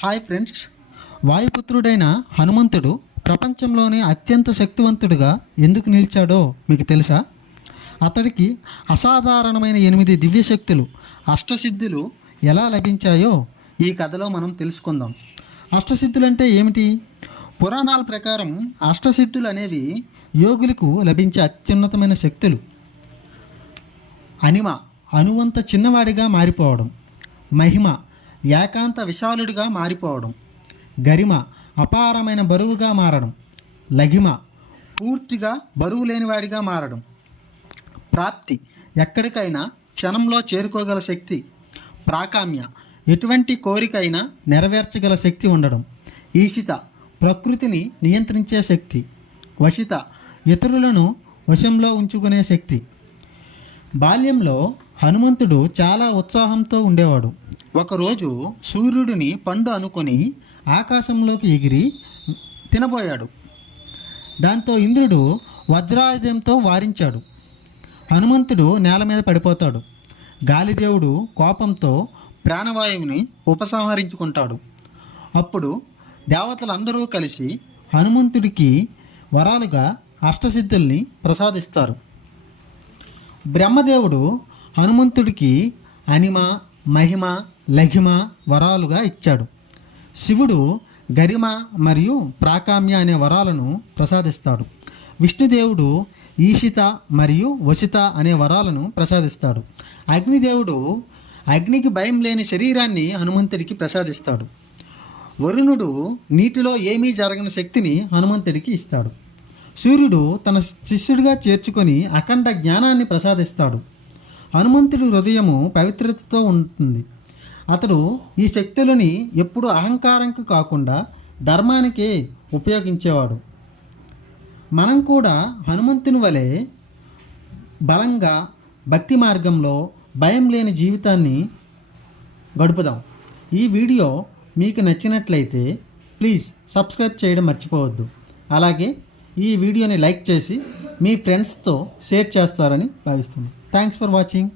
Hi friends, వాయుపుత్రుడైన హనుమంతుడు ప్రపంచంలోనే అత్యంత శక్తివంతుడిగా ఎందుకు నిలిచాడో మీకు తెలుసా? అతడికి అసాధారణమైన 8 దివ్యశక్తులు, అష్టసిద్ధులు ఎలా లభించాయో ఈ కథలో మనం తెలుసుకుందాం. అష్టసిద్ధులు అంటే ఏమిటి? పురాణాల ప్రకారం అష్టసిద్ధులు అనేవి యోగులకు లభించే అత్యున్నతమైన శక్తులు. అనిమ, అణువంత చిన్నవాడిగా మారిపోవడం. మహిమ, ఏకాంత విశాలుడిగా మారిపోవడం. గరిమ, అపారమైన బరువుగా మారడం. లఘిమ, పూర్తిగా బరువు లేనివాడిగా మారడం. ప్రాప్తి, ఎక్కడికైనా క్షణంలో చేరుకోగల శక్తి. ప్రాకామ్య, ఎటువంటి కోరికైనా నెరవేర్చగల శక్తి ఉండడం. ఈశిత, ప్రకృతిని నియంత్రించే శక్తి. వశిత, ఇతరులను వశంలో ఉంచుకునే శక్తి. బాల్యంలో హనుమంతుడు చాలా ఉత్సాహంతో ఉండేవాడు. ఒకరోజు సూర్యుడిని పండు అనుకొని ఆకాశంలోకి ఎగిరి తినబోయాడు. దాంతో ఇంద్రుడు వజ్రాయుధంతో వారించాడు. హనుమంతుడు నేల మీద పడిపోతాడు. గాలిదేవుడు కోపంతో ప్రాణవాయువుని ఉపసంహరించుకుంటాడు. అప్పుడు దేవతలందరూ కలిసి హనుమంతుడికి వరాలుగా అష్టసిద్ధుల్ని ప్రసాదిస్తారు. బ్రహ్మదేవుడు హనుమంతుడికి అనిమ, మహిమ, లఘిమ వరాలుగా ఇచ్చాడు. శివుడు గరిమ మరియు ప్రాకామ్య అనే వరాలను ప్రసాదిస్తాడు. విష్ణుదేవుడు ఈశిత మరియు వశిత అనే వరాలను ప్రసాదిస్తాడు. అగ్నిదేవుడు అగ్నికి భయం లేని శరీరాన్ని హనుమంతుడికి ప్రసాదిస్తాడు. వరుణుడు నీటిలో ఏమీ జరగని శక్తిని హనుమంతుడికి ఇస్తాడు. సూర్యుడు తన శిష్యుడిగా చేర్చుకొని అఖండ జ్ఞానాన్ని ప్రసాదిస్తాడు. హనుమంతుడి హృదయము పవిత్రతతో ఉంటుంది. అతడు ఈ శక్తులని ఎప్పుడు అహంకారంకు కాకుండా ధర్మానికే ఉపయోగించేవాడు. మనం కూడా హనుమంతుని వలె బలంగా భక్తి మార్గంలో భయం లేని జీవితాన్ని గడుపుదాం. ఈ వీడియో మీకు నచ్చినట్లయితే ప్లీజ్ సబ్స్క్రైబ్ చేయడం మర్చిపోవద్దు. అలాగే ఈ వీడియోని లైక్ చేసి మీ ఫ్రెండ్స్తో షేర్ చేస్తారని భావిస్తున్నాను. Thanks for watching.